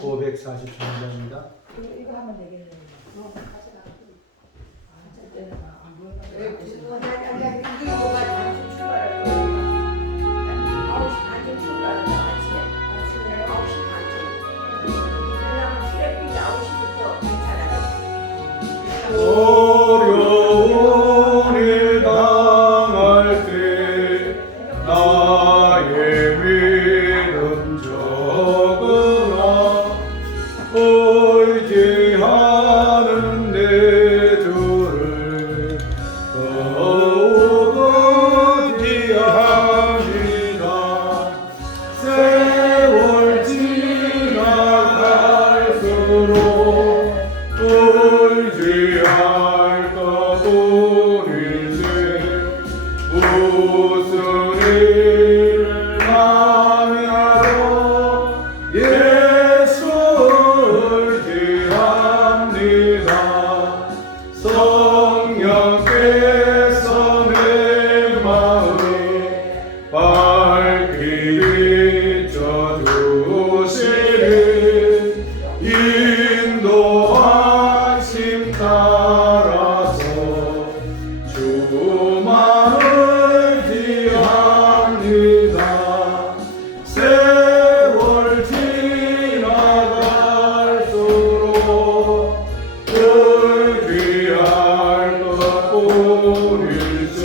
(543장입니다) 이거 하면 되겠네. 어려운 일 당할 때 나의 믿음 적으나 의지하는 내 주를 더욱 의지합니다. 세월 지나갈수록 의지할까 보일세. 무슨 일을 당해도 예수 의지합니다. 성령께서 내 마음에 밝히 비춰주시리. 인도하심 따라서 주만 의지합니다. 세월 지나갈수록 의지할 것 뿐일세.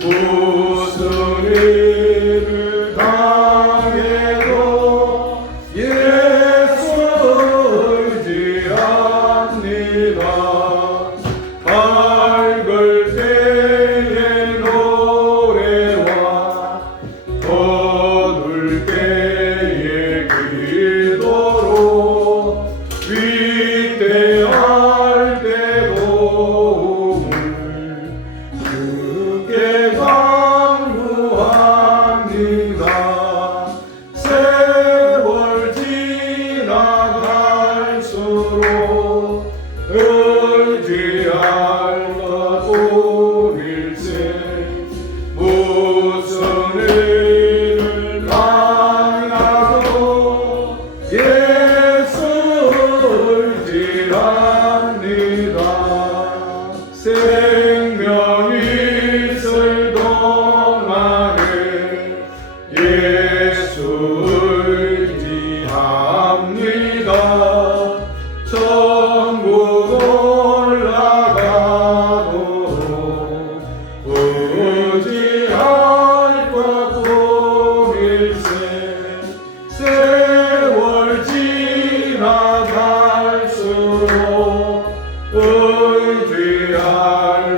무슨 일을 당해도 예수 의지합니다. 밝을 때의 노래와 어두울 때의 기도로 위대할 때 도움을 주께 간구합니다. 세월 지나갈수록 의지할 것 뿐일세. 무슨 일을 당해도 예수 의지합니다. 생명이 있을 동안에 예수 의지합니다. 천국 올라가도록 의지할 것 뿐일세. 세월 지나갈수록 의지할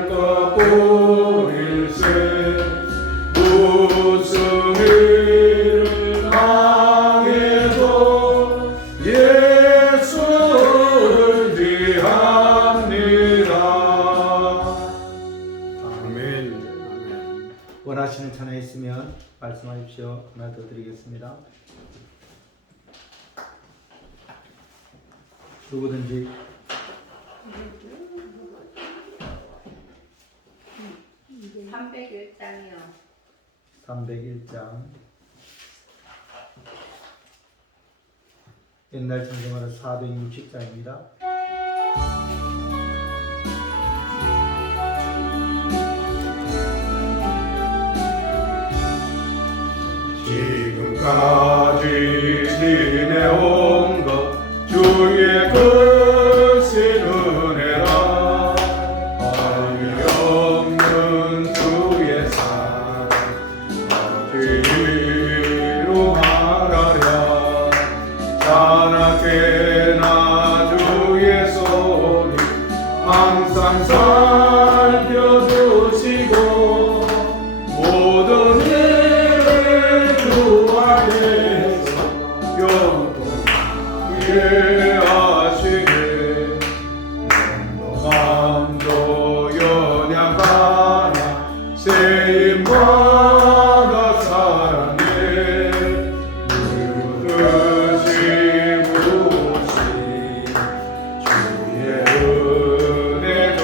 것 뿐일세. 무슨 일을 당해도 예수 의지합니다. 아멘. 원하시는 찬양 있으면 말씀하십시오. 하나 더 드리겠습니다. 누구든지 301장이요. 301장 옛날 성경으로 460장입니다. 지금까지 지내온 것 주의 크신 은혜라. 한이 없는 주의 사랑 어디로 말하랴. 자나게 나 주의 손이 항상 살펴주시고 모든 일을 주 안에서 영원히 하시네. 영감도 연약하나 세임받아 살았네. 누르시 부으시 주의 은혜 더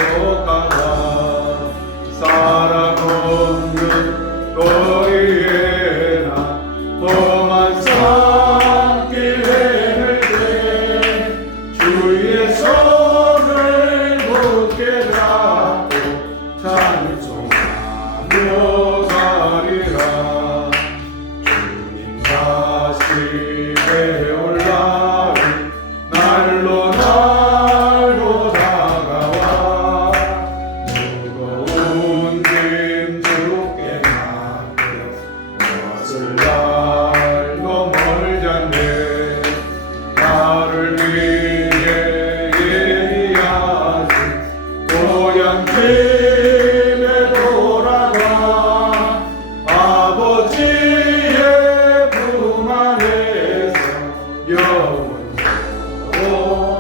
집에 돌아가 아버지의 품 안에서 영원토록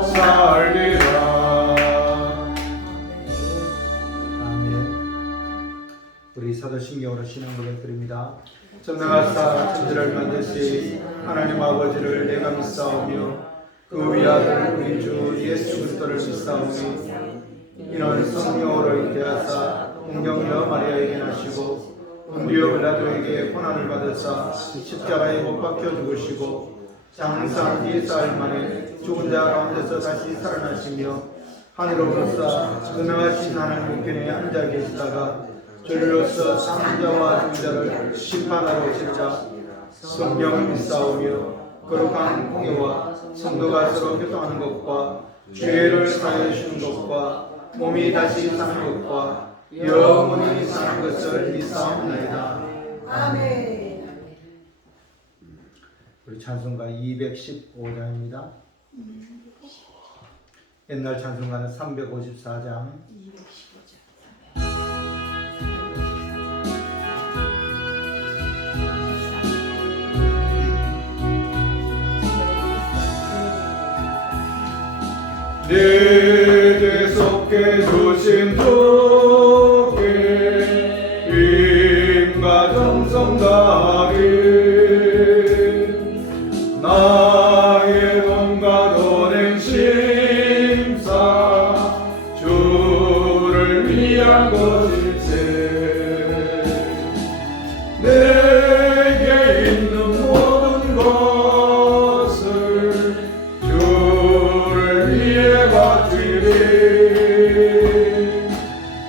살리라. 아멘. 우리 사도신경으로 신앙 고백드립니다. 전능하사 천지를 만드신 하나님 아버지를 내가 믿사오며 그 위아들 우리 주 예수 그리스도를 믿사오니 이는 성령으로 잉태하사 공경여 마리아에게 나시고 본디오 빌라도에게 고난을 받으사 십자가에 못 박혀 죽으시고 장사 뒤에 사흘 만에 죽은 자 가운데서 다시 살아나시며 하늘로부터 은혜하신 하나님 우편에 앉아 계시다가 저리로서 사는 자와 죽은 자를 심판하러 오시리라. 성령을 믿사오며 거룩한 공예와 성도가 서로 교통하는 것과 죄를 사하여 주시는 것과 몸이 다시 사는 것과 영원히 사는 것을 믿사옵나이다. 아멘. 우리 찬송가 215장입니다. 옛날 찬송가는 354장. 내게 속해 주신 주께 힘과 정성 다하리. 나의 몸과 돈행 심사 주를 위한 것일세. 내게 있는 모든 것을 주를 위해 바치리.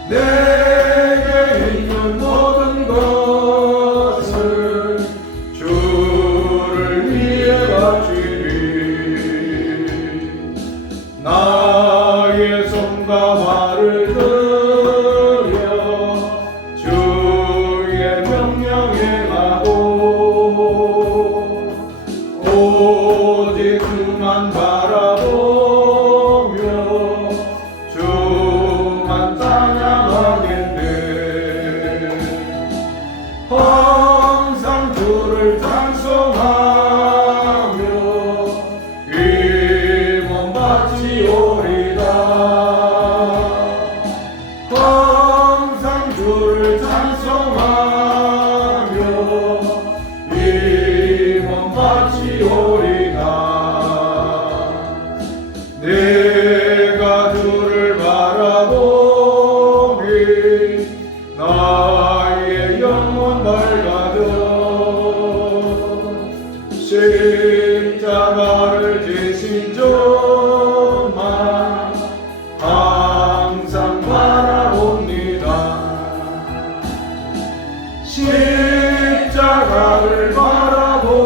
내게 있는 모든 것을 주를 위해 바치리. 나의 손과 발을 들여 주의 명령 행하고 오직 주만 바라보며 주만 찬양하겠네. 항상 주를 찬송하며 이 몸 바치오리다. 항상 주를 찬송하며 이 몸 바치오리다. 내가 주를 바라보니 나의 영혼 밝아져. 십자가를 지신 주만 항상 바라봅니다. 십자가를 바라보며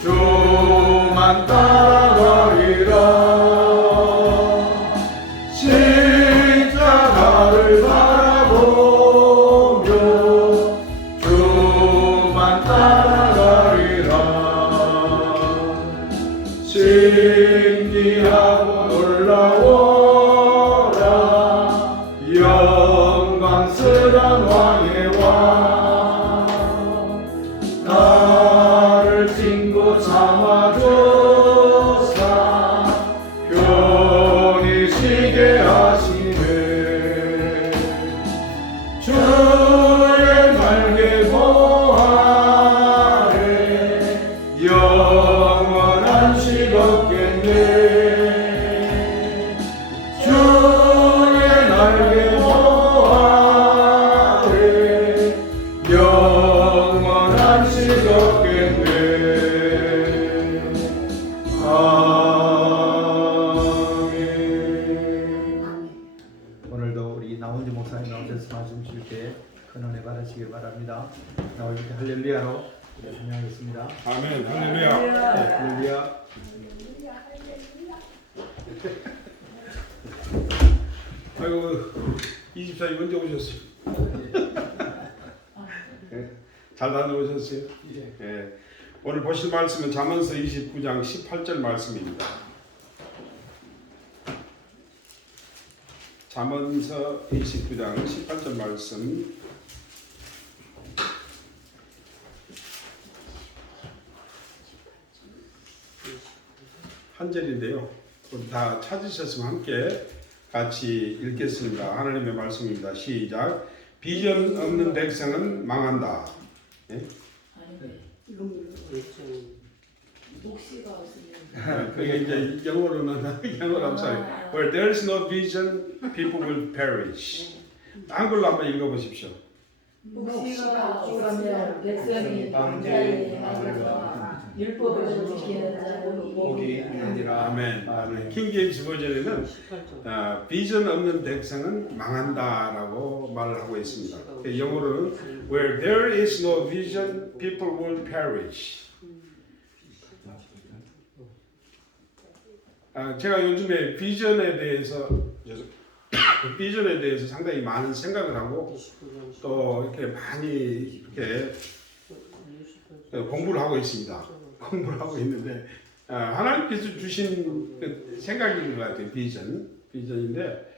주만 따라가리라. 십자가를 바라보며 주만 따라가리라. 신기하고 놀라워라 영광스런 왕의 왕. 나를 친구 삼아줘서 편히 쉬게 하시네. 주의 날개 보아래 영원한 식 없겠네. 주의 날개 보아래 영원한 식 없겠네. 아멘. 오늘도 우리 나온지 목사님 나오셔서 말씀 주실 때 큰 은혜 받으시길 바랍니다. 나올 때 할렐루야로 찬양하겠습니다. 아멘. 할렐루야. 할렐루야. 아이고, 24일 언제 오셨어요? 잘 다녀오셨어요? 예. 오늘 보실 말씀은 잠언서 29장 18절 말씀입니다. 잠언서 29장 18절 말씀. 한 절인데요. 다 찾으셨으면 함께 같이 읽겠습니다. 하나님의 말씀입니다. 시작. 비전 없는 백성은 망한다. 네? 녹시가 없으면 그게 이제 영어로는 영어로 암살이. Where there is no vision, people will perish. 한글로 한번 읽어보십시오. 녹시가 없으면 백성이 방자에 행하여서 율법을 지키는 자는 복이 있느니라. 아멘. 아멘. 킹제임스 버전에는 비전 없는 백성은 망한다라고 말을 하고 있습니다. 영어로는 Where there is no vision, people will perish. 제가 요즘에 비전에 대해서 상당히 많은 생각을 하고 또 이렇게 많이 이렇게 공부를 하고 있습니다. 공부를 하고 있는데 하나님께서 주신 그 생각인 것 같아요. 비전인데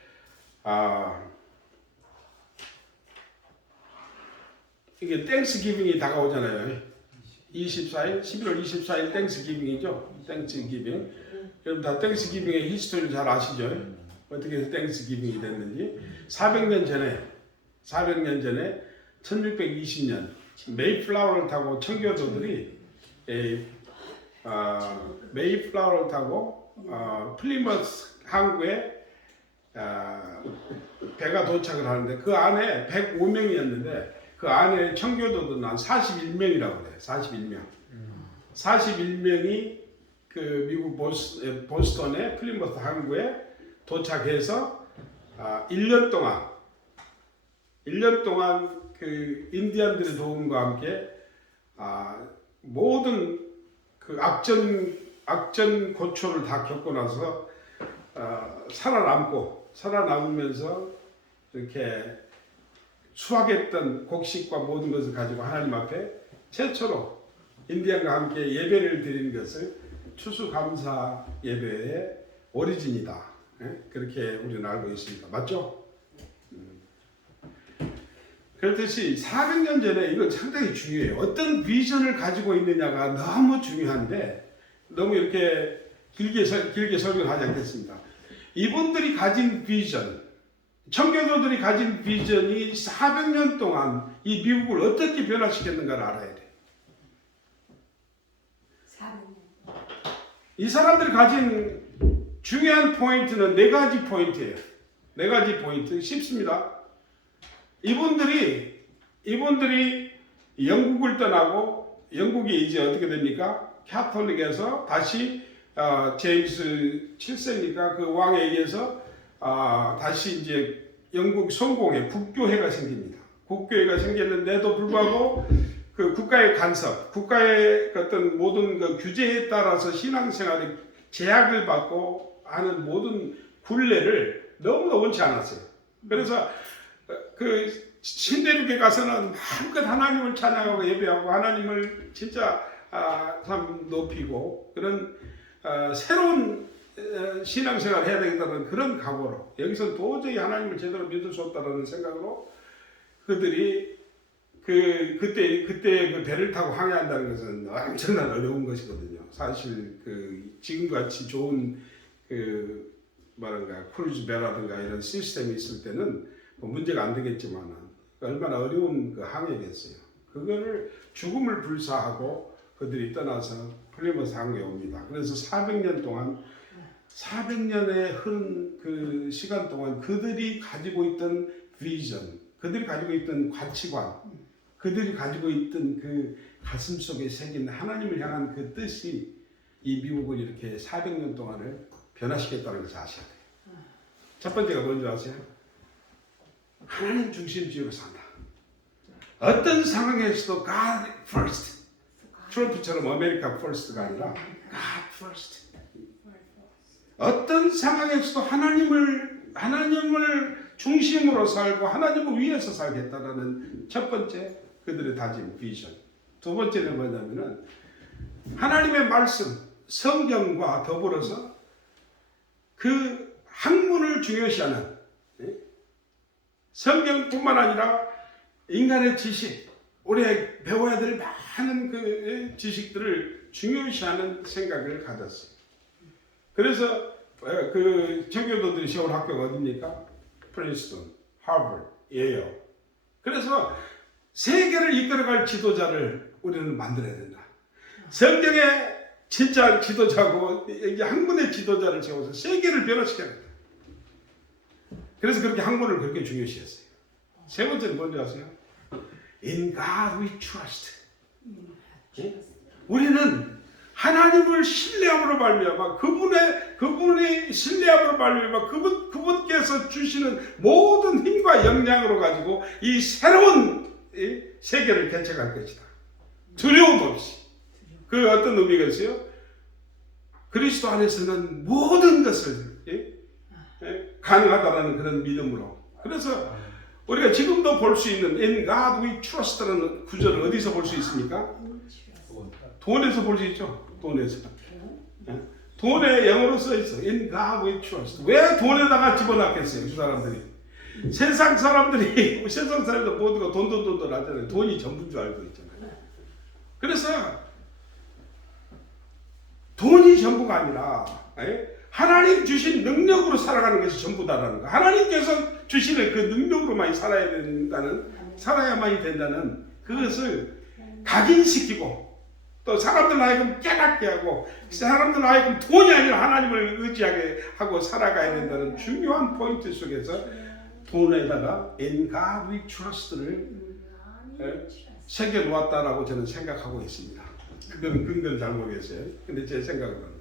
이게 땡스기빙이 다가오잖아요. 11월 24일 땡스기빙이죠. 땡스기빙. 여러분 다 땡스기빙의 히스토리를 잘 아시죠? 어떻게 해서 땡스기빙이 됐는지. 400년 전에 1620년 메이플라워를 타고 청교도들이 메이플라워를 타고 플리머스 항구에 배가 도착을 하는데 그 안에 105명이었는데 그 안에 청교도들은 한 41명이라고 그래요. 41명이 그 미국 보스턴의 플리머스 항구에 도착해서 1년 동안 그 인디언들의 도움과 함께 모든 그 악전 고초를 다 겪고 나서 살아남으면서 이렇게 수확했던 곡식과 모든 것을 가지고 하나님 앞에 최초로 인디언과 함께 예배를 드리는 것을 추수감사 예배의 오리진이다. 그렇게 우리는 알고 있습니다. 맞죠? 그렇듯이 400년 전에 이건 상당히 중요해요. 어떤 비전을 가지고 있느냐가 너무 중요한데 너무 이렇게 길게 설명하지 않겠습니다. 이분들이 가진 비전, 청교도들이 가진 비전이 400년 동안 이 미국을 어떻게 변화시켰는가를 알아야 돼요. 이 사람들이 가진 중요한 포인트는 4가지 포인트예요. 4가지 포인트. 쉽습니다. 이분들이 영국을 떠나고 영국이 이제 어떻게 됩니까? 캐톨릭에서 다시 제임스 7세니까 그 왕에 의해서 다시 이제 영국 성공의 국교회가 생깁니다. 국교회가 생겼는데도 불구하고 그 국가의 간섭, 국가의 어떤 모든 그 규제에 따라서 신앙생활에 제약을 받고 하는 모든 굴레를 너무나 원치 않았어요. 그래서 그 신대륙에 가서는 마음껏 하나님을 찬양하고 예배하고 하나님을 진짜 참 높이고 그런 새로운 신앙생활을 해야 되겠다는 그런 각오로 여기서 도저히 하나님을 제대로 믿을 수 없다는 생각으로 그들이 그때 그 배를 타고 항해한다는 것은 엄청난 어려운 것이거든요. 사실 그 지금같이 좋은 그 뭐랄까 크루즈 배라든가 이런 시스템이 있을 때는 뭐 문제가 안 되겠지만 얼마나 어려운 그 항해겠어요. 그거를 죽음을 불사하고 그들이 떠나서 플리머스 항구에 옵니다. 그래서 400년의 흐른 그 시간 동안 그들이 가지고 있던 비전, 그들이 가지고 있던 가치관, 그들이 가지고 있던 그 가슴 속에 새긴 하나님을 향한 그 뜻이 이 미국을 이렇게 400년 동안을 변화시켰다는 것을 아셔야 돼요. 첫 번째가 뭔지 아세요? 하나님 중심주의로 산다. 어떤 상황에서도 God first. 트럼프처럼 아메리카 first가 아니라 God first. 어떤 상황에서도 하나님을 중심으로 살고 하나님을 위해서 살겠다라는 첫 번째 그들의 다짐, 비전. 두 번째는 뭐냐면은 하나님의 말씀, 성경과 더불어서 그 학문을 중요시하는 성경뿐만 아니라 인간의 지식, 우리가 배워야 될 많은 그 지식들을 중요시하는 생각을 가졌어요. 그래서 그 청교도들이 세운 학교가 어디입니까? 프린스턴, 하버드, 예일. 그래서 세계를 이끌어갈 지도자를 우리는 만들어야 된다. 성경의 진짜 지도자고 이제 학문의 지도자를 세워서 세계를 변화시켜야 된다. 그래서 그렇게 학문을 그렇게 중요시했어요. 세 번째는 뭔지 아세요? In God we trust. 우리는 하나님을 신뢰함으로 말미암아 그분의 신뢰함으로 말미암아 그분께서 주시는 모든 힘과 역량으로 가지고 이 새로운 세계를 개척할 것이다. 두려움 없이. 그 어떤 의미가 있어요? 그리스도 안에서는 모든 것을 가능하다라는 그런 믿음으로. 그래서 우리가 지금도 볼 수 있는 In God we trust라는 구절을 어디서 볼 수 있습니까? 돈에서 볼 수 있죠. 돈에서. 돈에 영어로 써 있어. In God we trust. 왜 돈에다가 집어넣겠어요, 그 사람들이? 세상 사람들이 모두가 돈 하잖아요. 돈이 전부인 줄 알고 있잖아요. 그래서 돈이 전부가 아니라 하나님 주신 능력으로 살아가는 것이 전부다라는 거. 하나님께서 주시는 그 능력으로만 살아야만이 된다는 그것을 각인시키고 또 사람들 하여금 깨닫게 하고 사람들 하여금 돈이 아니라 하나님을 의지하게 하고 살아가야 된다는 중요한 포인트 속에서 돈에다가 In God we trust를 새겨 놓았다라고 저는 생각하고 있습니다. 그건 근거는 잘 모르겠어요. 근데 제 생각으로는.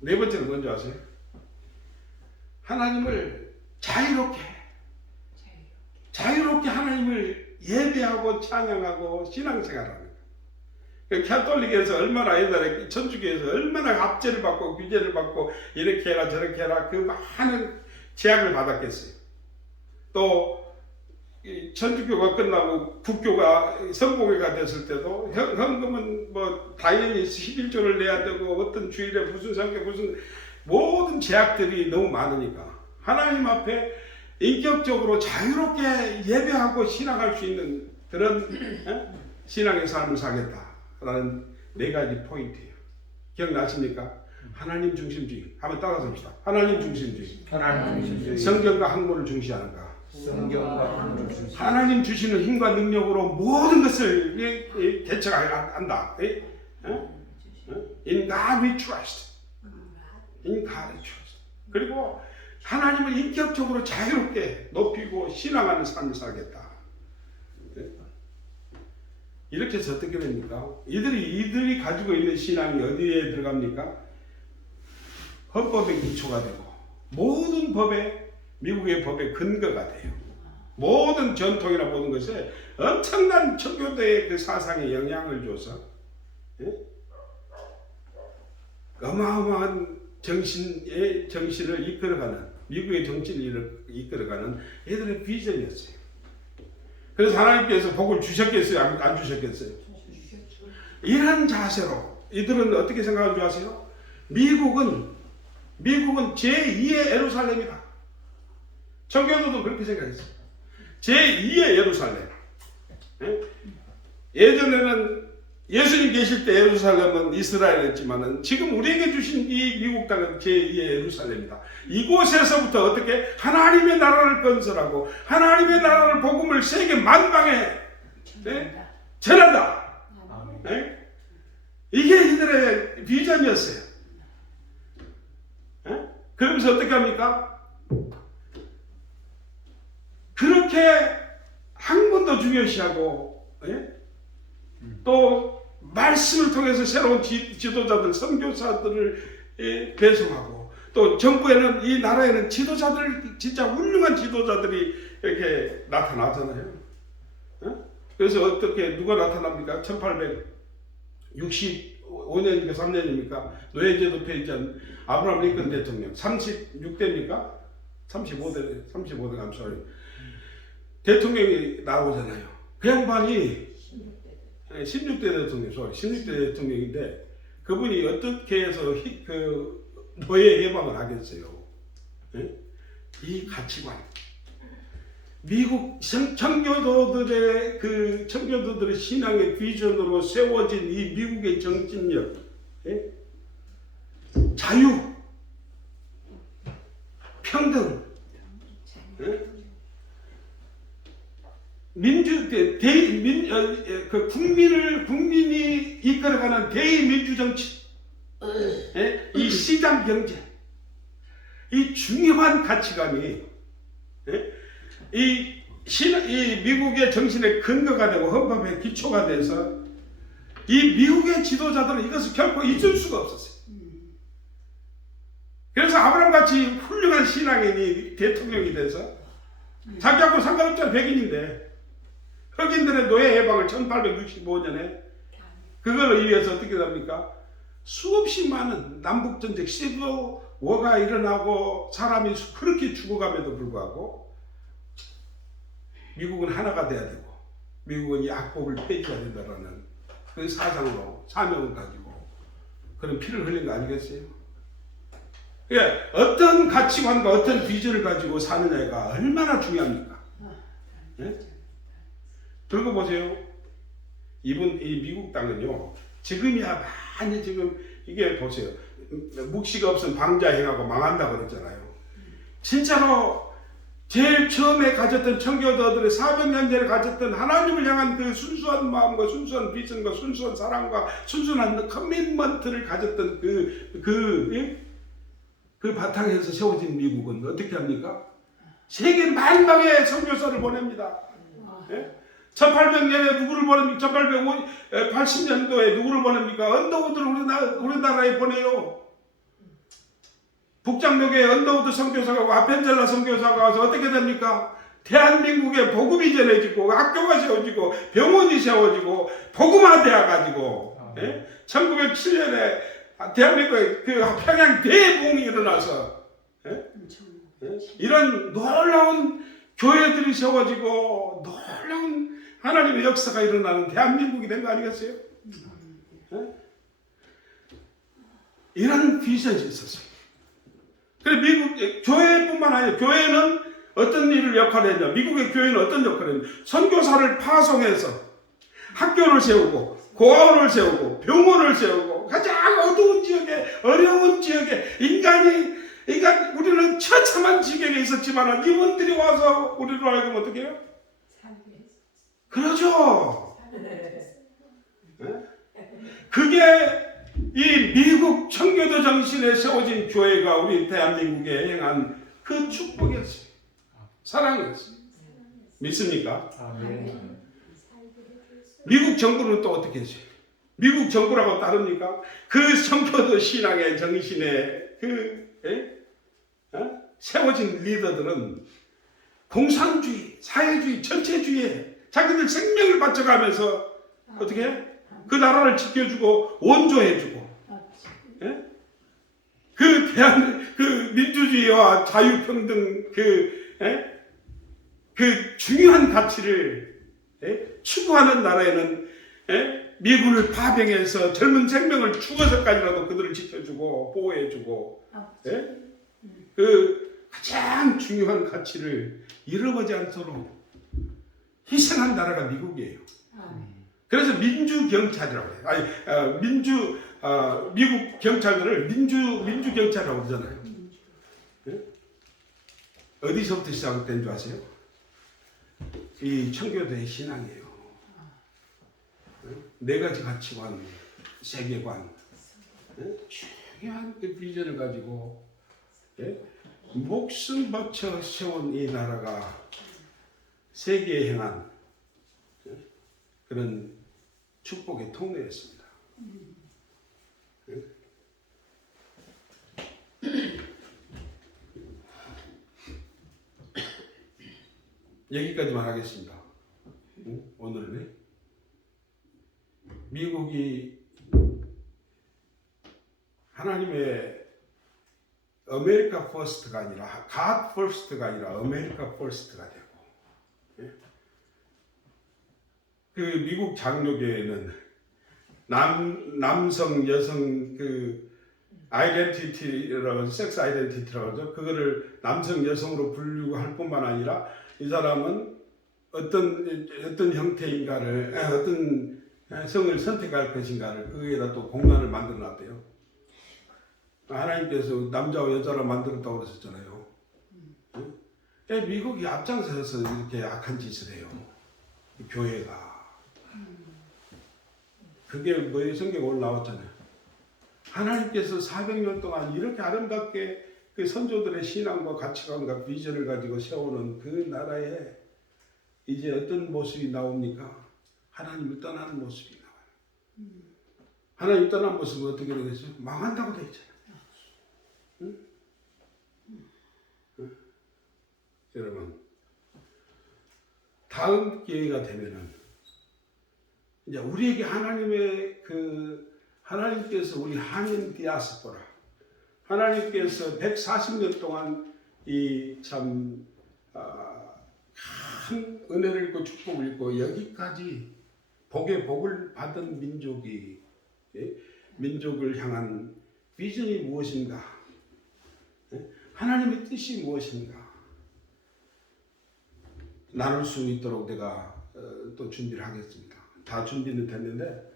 네 번째는 뭔지 아세요? 하나님을 자유롭게 하나님을 예배하고 찬양하고 신앙생활하는 거예요. 캐톨릭에서 얼마나 옛날에 천주교에서 얼마나 압제를 받고 규제를 받고 이렇게 해라 저렇게 해라 그 많은 제약을 받았겠어요. 또 천주교가 끝나고 국교가 성공회가 됐을 때도 현금은 뭐 당연히 11조를 내야 되고 어떤 주일에 무슨 성격 무슨 모든 제약들이 너무 많으니까 하나님 앞에 인격적으로 자유롭게 예배하고 신앙할 수 있는 그런 신앙의 삶을 살겠다라는 네 가지 포인트예요. 기억나십니까? 하나님 중심주의. 한번 따라서 합시다. 하나님 중심주의. 성경과 학문을 중시하는가? 하나님 주시는 힘과 능력으로 모든 것을 개척한다. In God we trust. In God we trust. 그리고 하나님을 인격적으로 자유롭게 높이고 신앙하는 삶을 살겠다. 이렇게 해서 어떻게 됩니까? 이들이 가지고 있는 신앙이 어디에 들어갑니까? 헌법의 기초가 되고 모든 미국의 법의 근거가 돼요. 모든 전통이나 모든 것에 엄청난 천교도의 그 사상에 영향을 줘서 어마어마한 정신을 이끌어가는 미국의 정치를 이끌어가는 애들의 비전이었어요. 그래서 하나님께서 복을 주셨겠어요? 안 주셨겠어요? 이런 자세로 이들은 어떻게 생각하는 줄 아세요? 미국은 제2의 예루살렘이다. 청교도도 그렇게 생각했어요. 제2의 예루살렘. 예전에는 예수님 계실 때 예루살렘은 이스라엘이었지만은 지금 우리에게 주신 이 미국 땅은 제2의 예루살렘이다. 이곳에서부터 어떻게 하나님의 나라를 건설하고 하나님의 나라를 복음을 세계 만방에 전한다. 이게 이들의 비전이었어요. 그러면서 어떻게 합니까? 그렇게 학문도 중요시하고 또 말씀을 통해서 새로운 지도자들, 선교사들을 배송하고 또 정부에는 이 나라에는 지도자들 진짜 훌륭한 지도자들이 이렇게 나타나잖아요. 그래서 어떻게 누가 나타납니까? 1865년입니까? 3년입니까? 노예제도 폐지한 아브라함 링컨 대통령 36대입니까? 35대 감사해요. 대통령이 나오잖아요. 그 양반이 16대 대통령인데 그분이 어떻게 해서 그 노예 해방을 하겠어요? 이 가치관, 미국 청교도들의 그 청교도들의 신앙의 비전으로 세워진 이 미국의 정신력, 예? 자유, 평등, 예? 국민이 이끌어가는 대의민주 정치, 예? 이 시장 경제, 이 중요한 가치관이, 예? 이 미국의 정신의 근거가 되고 헌법의 기초가 돼서 이 미국의 지도자들은 이것을 결코 잊을 수가 없었어요. 그래서 아브라함 같이 훌륭한 신앙인이 대통령이 돼서 자기하고 상관없잖아. 백인인데 흑인들의 노예 해방을 1865년에 그걸 위해서 어떻게 됩니까? 수없이 많은 남북전쟁 시빌 워가 일어나고 사람이 그렇게 죽어감에도 불구하고 미국은 하나가 돼야 되고 미국은 이 악법을 폐지해야 된다는 그 사상으로 사명을 가지고 그런 피를 흘린 거 아니겠어요? 그러니까 어떤 가치관과 어떤 비전을 가지고 사느냐가 얼마나 중요합니까? 네? 들고 보세요. 이 미국 땅은요, 지금이야 많이 지금 이게 보세요. 묵시가 없으면 방자행하고 망한다고 그랬잖아요. 진짜로 제일 처음에 가졌던 청교도들의 400년 전에 가졌던 하나님을 향한 그 순수한 마음과 순수한 비전과 순수한 사랑과 순수한 커밋먼트를 가졌던 그 바탕에서 세워진 미국은 어떻게 합니까? 세계 만방에 선교사를 보냅니다. 예? 1800년에 누구를 보냅니까? 1880년도에 누구를 보냅니까? 언더우드를 우리나라에 보내요. 북장역에 언더우드 선교사가 아펜젤라 선교사가 와서 어떻게 됩니까? 대한민국에 복음이 전해지고 학교가 세워지고 병원이 세워지고 복음화되어 가지고 1907년에 대한민국에 그 평양 대붕이 일어나서 이런 놀라운 교회들이 세워지고 놀라운 하나님의 역사가 일어나는 대한민국이 된 거 아니겠어요? 이런 비전이 있었어요. 그래 미국 교회뿐만 아니라 교회는 어떤 일을 역할을 했냐? 미국의 교회는 어떤 역할을 했냐? 선교사를 파송해서 학교를 세우고 고아원을 세우고 병원을 세우고 가장 어두운 지역에 어려운 지역에 우리는 처참한 지경에 있었지만 이분들이 와서 우리로 하여금 어떻게 해요? 그러죠. 그게 이 미국 청교도 정신에 세워진 교회가 우리 대한민국에 행한 그 축복이었어요. 사랑이었어요. 믿습니까? 미국 정부는 또 어떻게 했어요? 미국 정부라고 따릅니까? 그 청교도 신앙의 정신에 세워진 리더들은 공산주의, 사회주의, 전체주의에 자기들 생명을 바쳐가면서 어떻게 해? 그 나라를 지켜주고 원조해주고 그 민주주의와 자유평등 그 중요한 가치를 추구하는 나라에는 미군을 파병해서 젊은 생명을 죽어서까지라도 그들을 지켜주고 보호해주고 그 가장 중요한 가치를 잃어버리지 않도록 희생한 나라가 미국이에요. 그래서 민주경찰이라고 해요. 미국 경찰들을 민주경찰이라고 그러잖아요. 어디서부터 시작된 줄 아세요? 이 청교도의 신앙이에요. 네 가지 가치관, 세계관, 중요한 그 비전을 가지고 목숨 바쳐 세운 이 나라가 세계에 행한 그런 축복의 통로였습니다. 여기까지만 하겠습니다. 오늘은 미국이 하나님의 아메리카 퍼스트가 아니라 갓 퍼스트가 아니라 아메리카 퍼스트가 되고 그 미국 장로교회는 남성 여성 그 아이덴티티라고 섹스 아이덴티티라고 하죠. 그거를 남성 여성으로 분류할 뿐만 아니라 이 사람은 어떤 형태인가를 어떤 성을 선택할 것인가를 거기에다 또 공간을 만들어 놨대요. 하나님께서 남자와 여자로 만들었다고 그러셨잖아요. 미국이 앞장서서 이렇게 악한 짓을 해요. 교회가. 그게 뭐의 성경에 올라왔잖아요. 하나님께서 400년 동안 이렇게 아름답게 그 선조들의 신앙과 가치관과 비전을 가지고 세우는 그 나라에 이제 어떤 모습이 나옵니까? 하나님을 떠나는 모습이 나와요. 하나님 떠난 모습은 어떻게 되겠어요? 망한다고 되어 있잖아요. 응? 응? 여러분, 다음 기회가 되면은 이제 우리에게 하나님께서 우리 한인 디아스포라, 하나님께서 140년 동안 이 참 큰 은혜를 있고 축복을 있고 여기까지 복의 복을 받은 민족이 민족을 향한 비전이 무엇인가? 하나님의 뜻이 무엇인가? 나눌 수 있도록 내가 또 준비를 하겠습니다. 다 준비는 됐는데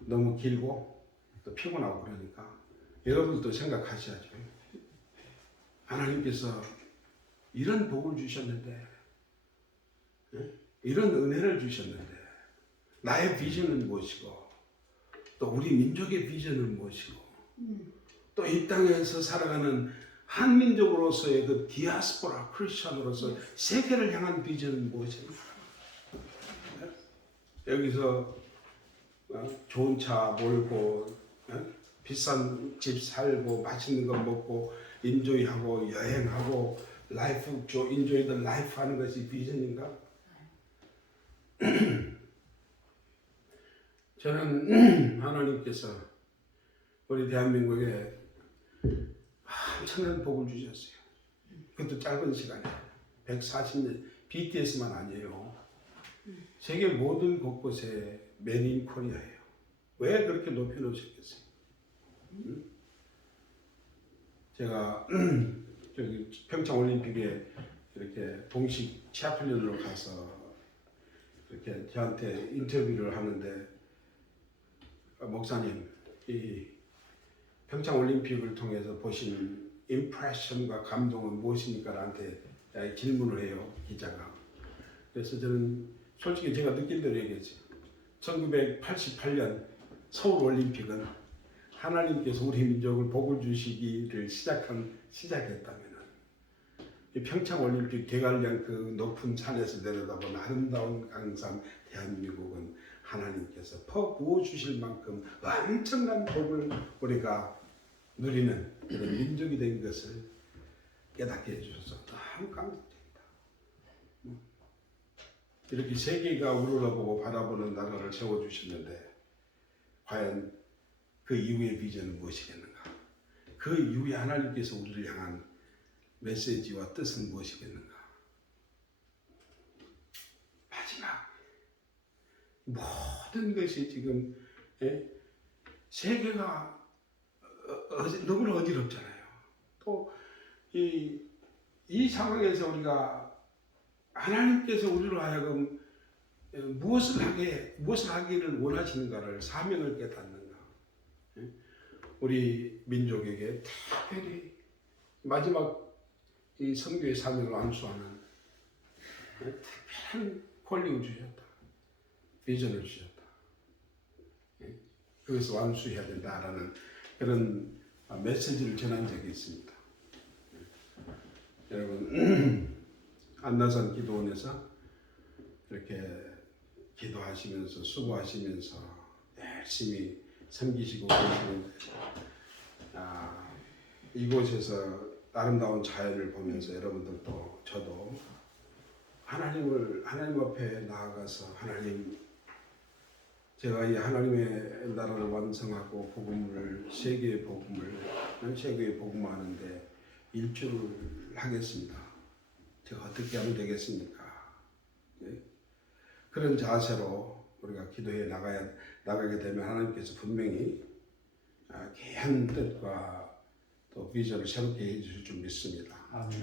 너무 길고 또 피곤하고 그러니까 여러분도 생각하셔야죠. 하나님께서 이런 복을 주셨는데, 이런 은혜를 주셨는데, 나의 비전은 무엇이고, 또 우리 민족의 비전은 무엇이고, 또 이 땅에서 살아가는 한민족으로서의 그 디아스포라 크리스천으로서 세계를 향한 비전은 무엇인가? 여기서 좋은 차 몰고 비싼 집 살고 맛있는 거 먹고 인조이하고 여행하고 라이프 인조이 더 라이프 하는 것이 비전인가? 저는 하나님께서 우리 대한민국에 엄청난 복을 주셨어요. 그것도 짧은 시간에 140년 BTS만 아니에요. 세계 모든 곳곳에 메인 코리아예요. 왜 그렇게 높여놓으셨겠어요? 제가 저기 평창 올림픽에 이렇게 동식 취합훈련으로 가서 이렇게 저한테 인터뷰를 하는데 목사님, 이 평창 올림픽을 통해서 보시는 임프레션과 감동은 무엇입니까? 나한테 질문을 해요, 기자가. 그래서 저는 솔직히 제가 느낀 대로 얘기했어요. 1988년 서울 올림픽은 하나님께서 우리 민족을 복을 주시기를 시작했다면 이 평창 올림픽 개관령 그 높은 산에서 내려다본 아름다운 강산 대한민국은 하나님께서 퍼부어 주실 만큼 엄청난 복을 우리가 누리는 그런 민족이 된 것을 깨닫게 해주셔서 너무 감사드립니다. 이렇게 세계가 우러러보고 바라보는 나라를 세워주셨는데 과연 그 이후의 비전은 무엇이겠는가? 그 이후에 하나님께서 우리를 향한 메시지와 뜻은 무엇이겠는가? 마지막 모든 것이 지금 세계가 너무나 어지럽잖아요. 또 이 상황에서 우리가 하나님께서 우리로 하여금 무엇을 하기를 원하시는가를 사명을 깨닫는가. 우리 민족에게 특별히 마지막 이 선교의 사명을 완수하는 특별한 콜링을 주셨다. 비전을 주셨다. 그것을 완수해야 된다라는 그런 메시지를 전한 적이 있습니다. 여러분 안나산 기도원에서 이렇게 기도하시면서 수고하시면서 열심히 섬기시고 계시는데 이곳에서 아름다운 자연을 보면서 여러분들도 저도 하나님 앞에 나아가서 하나님, 제가 이 하나님의 나라를 완성하고 세계의 복음하는데 일주를 하겠습니다. 제가 어떻게 하면 되겠습니까? 네? 그런 자세로 우리가 기도해 나가게 되면 하나님께서 분명히 귀한 뜻과 또 비전을 새롭게 해주실 줄 믿습니다. 아멘.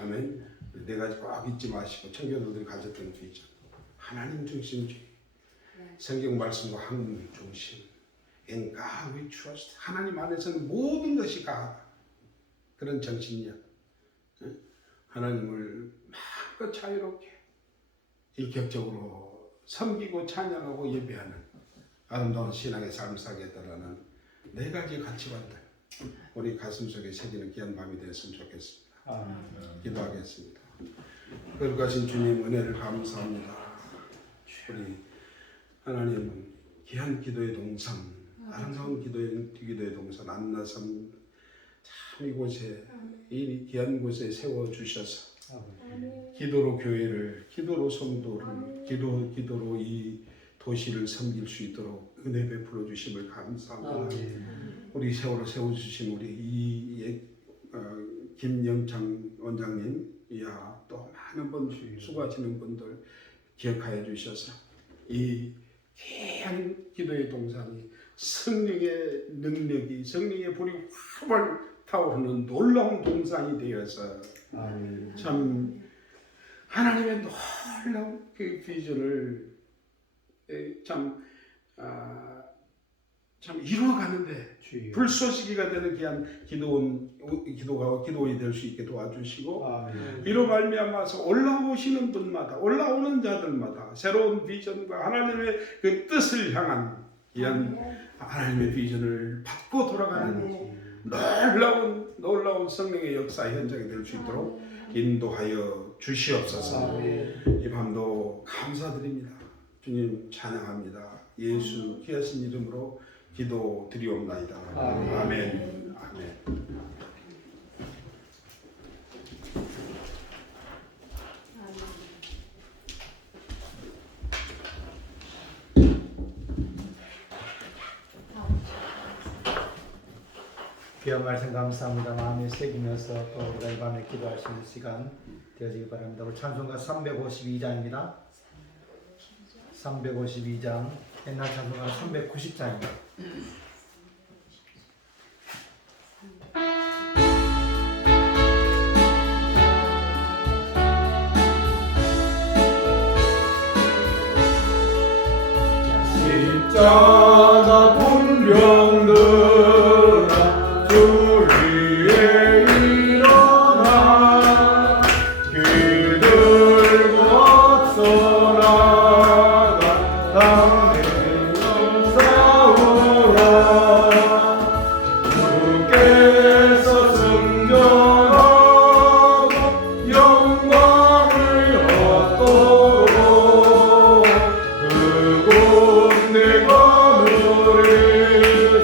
아멘. 네 가지 꼭 잊지 마시고 청교도들이 가졌던 비전. 하나님 중심주의, 성경 말씀과 하나님 중심. In God we trust. 하나님 안에서는 모든 것이 가하다. 그런 정신이야. 하나님을 마음껏 자유롭게 인격적으로 섬기고 찬양하고 예배하는 아름다운 신앙의 삶을 살겠다라는 네 가지 가치관들 우리 가슴속에 새기는 귀한 밤이 되었으면 좋겠습니다. 기도하겠습니다. 거룩하신 주님 은혜를 감사합니다. 우리 하나님은 귀한 기도의 동산, 아름다운 기도의 동산 안나섬 참 이곳에 이 귀한 곳에 세워 주셔서 기도로 교회를, 기도로 성도를, 기도로 이 도시를 섬길 수 있도록 은혜 베풀어 주심을 감사합니다. 우리 세월호 세워주신 우리 김영창 원장님, 이하 또 많은 분 수고하시는 분들 기억하여 주셔서 이 귀한 기도의 동산이 성령의 능력이, 성령의 불이 활활 타오르는 놀라운 동산이 되어서 참 하나님의 놀라운 그 비전을 참 이루어가는데 불쏘시개가 되는 귀한 기도원이 될 수 있게 도와주시고 이로 말미암아서 올라오시는 분마다, 올라오는 자들마다 새로운 비전과 하나님의 그 뜻을 향한 귀한 하나님의 비전을 받고 돌아가는 놀라운 성령의 역사 현장이 될 수 있도록 인도하여 주시옵소서. 이 밤도 감사드립니다. 주님 찬양합니다. 예수 귀하신 이름으로 기도 드리옵나이다. 아멘. 귀한 말씀 감사합니다. 마음에 새기면서 또 우리가 이 밤에 기도할 수 있는 시간 되어지기 바랍니다. 우리 찬송가 352장입니다. 352장, 옛날 찬송가 390장입니다. 십자가 분병들아 주 위에 일어나 길 들고 앞서나가 당대를 싸우라 주께서 승전하고 영광을 얻도록 그곳 내가 누릴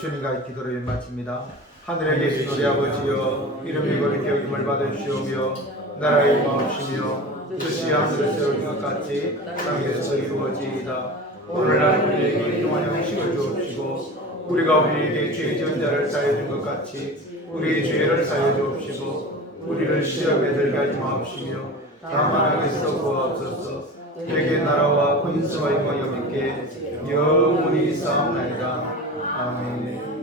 주님과의 기도를 마칩니다. 하늘에 계신 우리 아버지여, 이름이 거룩히 여김을 받으시오며 나라의 마옵시며 뜻이 하늘을 세울 것 같이 땅에서도 이루어지이다. 오늘날 우리에게 일용할 양식을 주옵시고 우리가 우리에게 죄 지은 자를 사해준 것 같이 우리의 죄를 사해 주옵시고 우리를 시험에 들게 하지 마옵시며 다만 악에서 구하옵소서. 내게 나라와 권세와 영광이 있게 영원히 있사옵나이다. 아멘.